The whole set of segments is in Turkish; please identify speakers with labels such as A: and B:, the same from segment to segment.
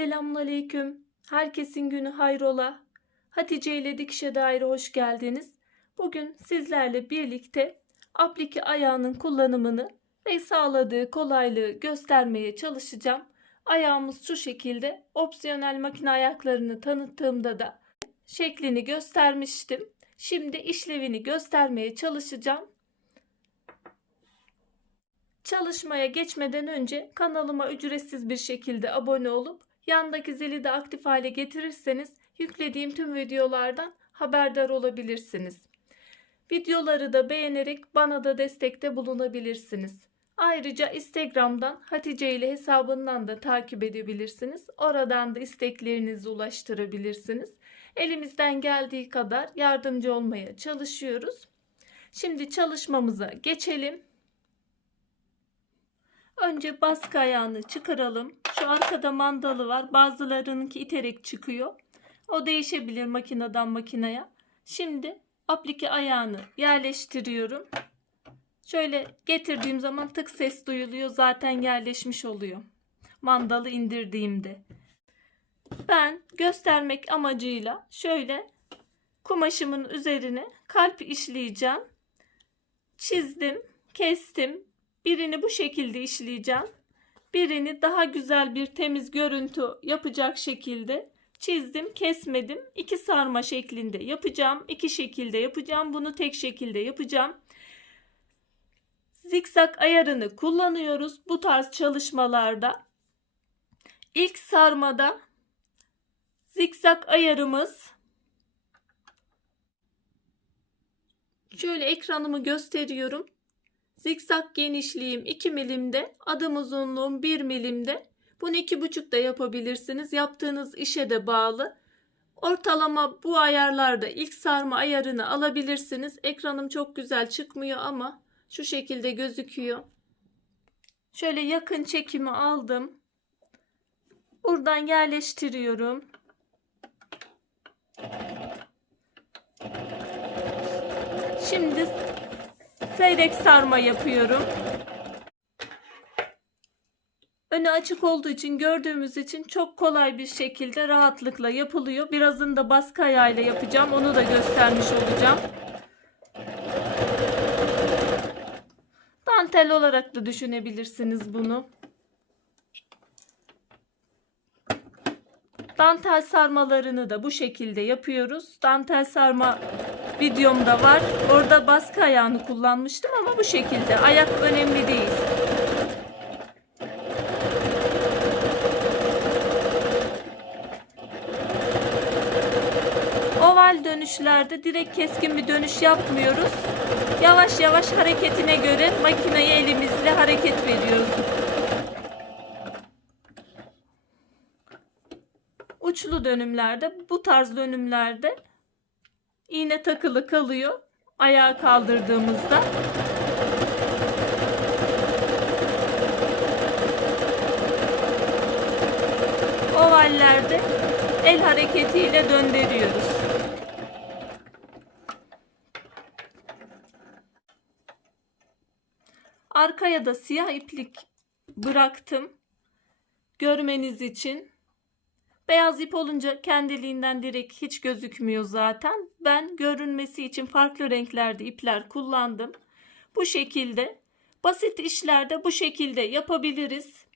A: Selamünaleyküm. Herkesin günü hayrola. Hatice ile Dikişe Daire hoş geldiniz. Bugün sizlerle birlikte aplike ayağının kullanımını ve sağladığı kolaylığı göstermeye çalışacağım. Ayağımız şu şekilde. Opsiyonel makine ayaklarını tanıttığımda da şeklini göstermiştim. Şimdi işlevini göstermeye çalışacağım. Çalışmaya geçmeden önce kanalıma ücretsiz bir şekilde abone olup yandaki zili de aktif hale getirirseniz yüklediğim tüm videolardan haberdar olabilirsiniz. Videoları da beğenerek bana da destekte bulunabilirsiniz. Ayrıca Instagram'dan Hatice ile hesabından da takip edebilirsiniz. Oradan da isteklerinizi ulaştırabilirsiniz. Elimizden geldiği kadar yardımcı olmaya çalışıyoruz. Şimdi çalışmamıza geçelim. Önce baskı ayağını çıkaralım. Şu arkada mandalı var. Bazılarınınki iterek çıkıyor. O değişebilir makineden makineye. Şimdi aplike ayağını yerleştiriyorum. Şöyle getirdiğim zaman tık ses duyuluyor. Zaten yerleşmiş oluyor. Mandalı indirdiğimde. Ben göstermek amacıyla şöyle kumaşımın üzerine kalp işleyeceğim. Çizdim, kestim. Birini bu şekilde işleyeceğim. Birini daha güzel bir temiz görüntü yapacak şekilde çizdim, kesmedim. İki sarma şeklinde yapacağım. İki şekilde yapacağım. Bunu tek şekilde yapacağım. Zikzak ayarını kullanıyoruz bu tarz çalışmalarda. İlk sarmada zikzak ayarımız şöyle ekranımı gösteriyorum. Zikzak genişliğim 2 milimde, adım uzunluğum 1 milimde. Bunu 2,5 da yapabilirsiniz. Yaptığınız işe de bağlı. Ortalama bu ayarlarda ilk sarma ayarını alabilirsiniz. Ekranım çok güzel çıkmıyor ama şu şekilde gözüküyor. Şöyle yakın çekimi aldım. Buradan yerleştiriyorum. Şimdi seyrek sarma yapıyorum. Önü açık olduğu için gördüğümüz için çok kolay bir şekilde rahatlıkla yapılıyor. Birazını da baskı ayağıyla yapacağım. Onu da göstermiş olacağım. Dantel olarak da düşünebilirsiniz bunu. Dantel sarmalarını da bu şekilde yapıyoruz. Dantel sarma videomda var. Orada baskı ayağını kullanmıştım ama bu şekilde. Ayak önemli değil. Oval dönüşlerde direkt keskin bir dönüş yapmıyoruz. Yavaş yavaş hareketine göre makineyi elimizle hareket veriyoruz. Uçlu dönümlerde bu tarz dönümlerde iğne takılı kalıyor ayağa kaldırdığımızda. Ovallerde el hareketiyle döndürüyoruz. Arkaya da siyah iplik bıraktım. Görmeniz için. Beyaz ip olunca kendiliğinden direkt hiç gözükmüyor zaten. Ben görünmesi için farklı renklerde ipler kullandım. Bu şekilde basit işlerde bu şekilde yapabiliriz.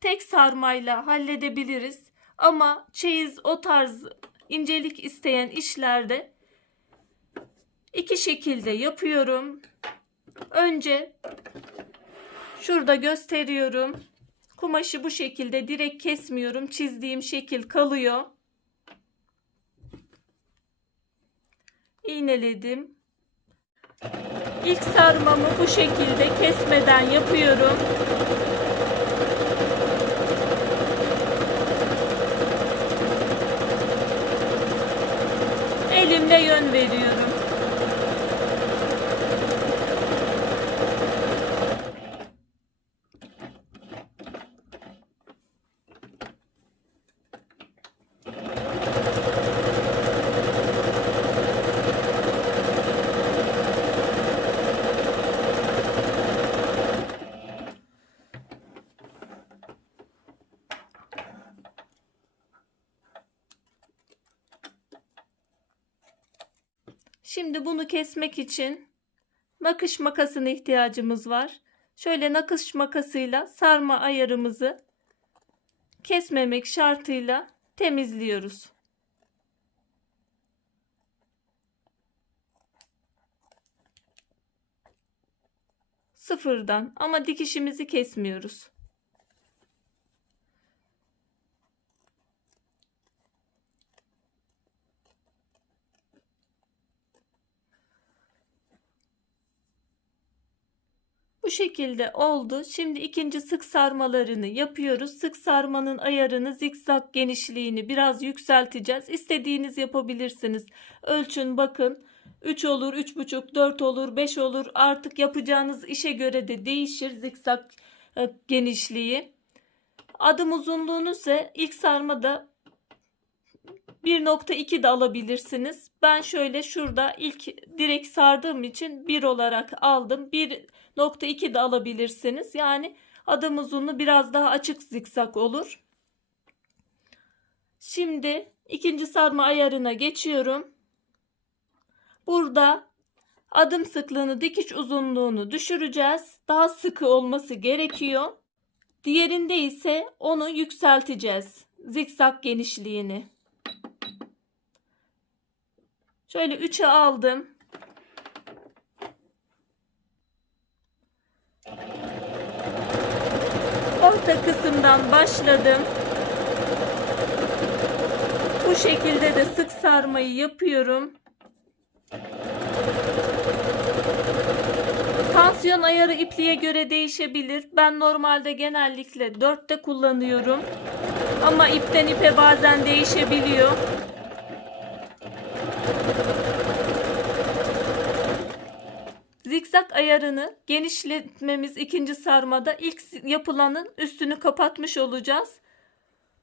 A: Tek sarmayla halledebiliriz. Ama çeyiz o tarz incelik isteyen işlerde iki şekilde yapıyorum. Önce şurada gösteriyorum. Kumaşı bu şekilde direkt kesmiyorum. Çizdiğim şekil kalıyor. İğneledim. İlk sarmamı bu şekilde kesmeden yapıyorum. Elimle yön veriyorum. Şimdi bunu kesmek için nakış makasına ihtiyacımız var. Şöyle nakış makasıyla sarma ayarımızı kesmemek şartıyla temizliyoruz. Sıfırdan ama dikişimizi kesmiyoruz. Bu şekilde oldu. Şimdi ikinci sık sarmalarını yapıyoruz. Sık sarmanın ayarını zikzak genişliğini biraz yükselteceğiz. İstediğiniz yapabilirsiniz. Ölçün bakın. 3 olur, 3,5, 4 olur, 5 olur. Artık yapacağınız işe göre de değişir zikzak e, genişliği. Adım uzunluğunu ise ilk sarmada 1.2 de alabilirsiniz. Ben şöyle şurada ilk direkt sardığım için 1 olarak aldım. 1.2 de alabilirsiniz. Yani adım uzunluğu biraz daha açık zikzak olur. Şimdi ikinci sarma ayarına geçiyorum. Burada adım sıklığını, dikiş uzunluğunu düşüreceğiz. Daha sıkı olması gerekiyor. Diğerinde ise onu yükselteceğiz. Zikzak genişliğini. Şöyle 3'e aldım. Orta kısımdan başladım. Bu şekilde de sık sarmayı yapıyorum. Tansiyon ayarı ipliğe göre değişebilir. Ben normalde genellikle 4'te kullanıyorum. Ama ipten ipe bazen değişebiliyor. Zikzak ayarını genişletmemiz ikinci sarmada ilk yapılanın üstünü kapatmış olacağız.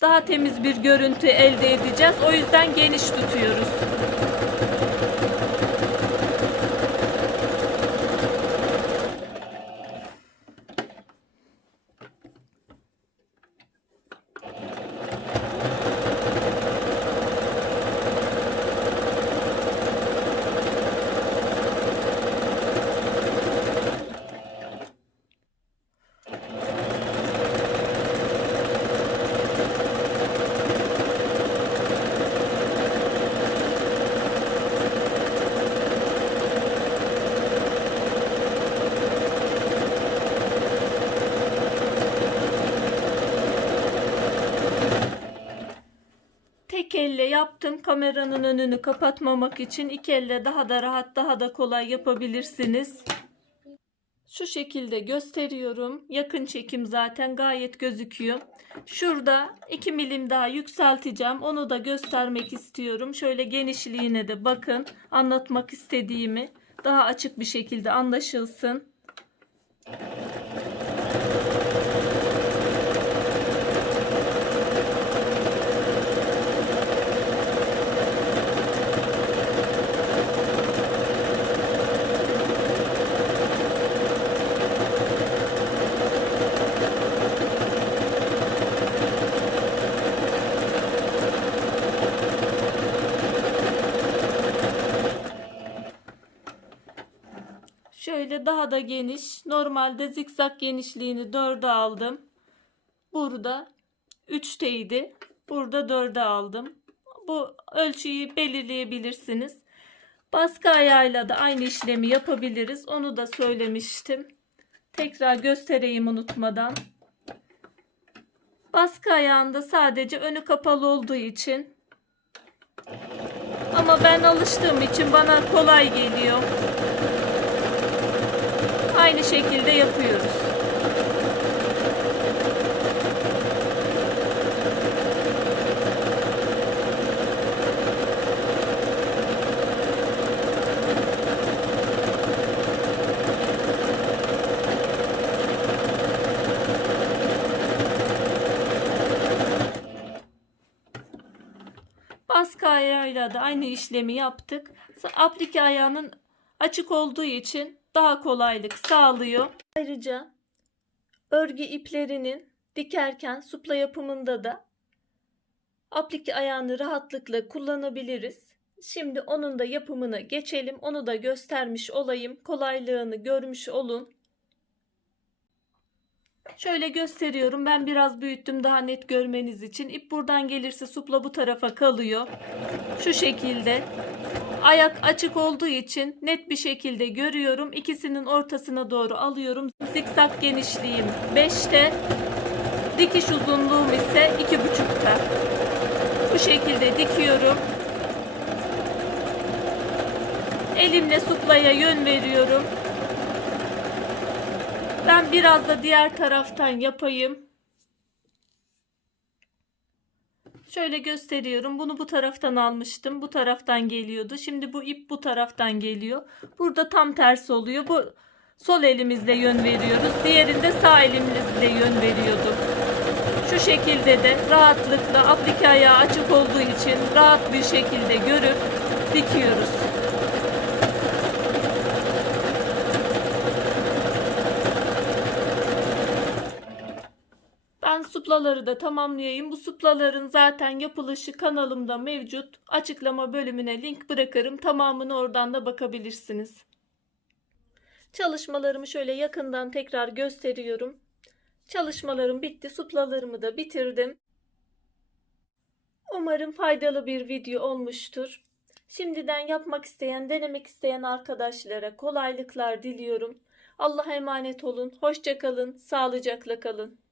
A: Daha temiz bir görüntü elde edeceğiz. O yüzden geniş tutuyoruz. Tek yaptım kameranın önünü kapatmamak için iki elle daha da rahat daha da kolay yapabilirsiniz. Şu şekilde gösteriyorum. Yakın çekim zaten gayet gözüküyor. Şurada 2 milim daha yükselteceğim. Onu da göstermek istiyorum. Şöyle genişliğine de bakın. Anlatmak istediğimi daha açık bir şekilde anlaşılsın. Şöyle daha da geniş. Normalde zikzak genişliğini 4'e aldım. Burada 3'teydi. Burada 4'e aldım. Bu ölçüyü belirleyebilirsiniz. Baskı ayağıyla da aynı işlemi yapabiliriz. Onu da söylemiştim. Tekrar göstereyim unutmadan. Baskı ayağında sadece önü kapalı olduğu için ama ben alıştığım için bana kolay geliyor. Aynı şekilde yapıyoruz. Baskı ayağıyla da aynı işlemi yaptık. Aplike ayağının açık olduğu için daha kolaylık sağlıyor. Ayrıca örgü iplerinin dikerken supla yapımında da aplike ayağını rahatlıkla kullanabiliriz. Şimdi onun da yapımına geçelim. Onu da göstermiş olayım. Kolaylığını görmüş olun. Şöyle gösteriyorum. Ben biraz büyüttüm daha net görmeniz için. İp buradan gelirse supla bu tarafa kalıyor. Şu şekilde. Ayak açık olduğu için net bir şekilde görüyorum. İkisinin ortasına doğru alıyorum. Zikzak genişliğim 5'te. Dikiş uzunluğum ise 2,5'ta. Bu şekilde dikiyorum. Elimle suplaya yön veriyorum. Ben biraz da diğer taraftan yapayım. Şöyle gösteriyorum. Bunu bu taraftan almıştım. Bu taraftan geliyordu. Şimdi bu ip bu taraftan geliyor. Burada tam tersi oluyor. Bu sol elimizle yön veriyoruz. Diğerinde sağ elimizle yön veriyorduk. Şu şekilde de rahatlıkla aplike ayağı açık olduğu için rahat bir şekilde görüp dikiyoruz. Ben suplaları da tamamlayayım. Bu suplaların zaten yapılışı kanalımda mevcut. Açıklama bölümüne link bırakırım. Tamamını oradan da bakabilirsiniz. Çalışmalarımı şöyle yakından tekrar gösteriyorum. Çalışmalarım bitti. Suplalarımı da bitirdim. Umarım faydalı bir video olmuştur. Şimdiden yapmak isteyen, denemek isteyen arkadaşlara kolaylıklar diliyorum. Allah'a emanet olun. Hoşça kalın. Sağlıcakla kalın.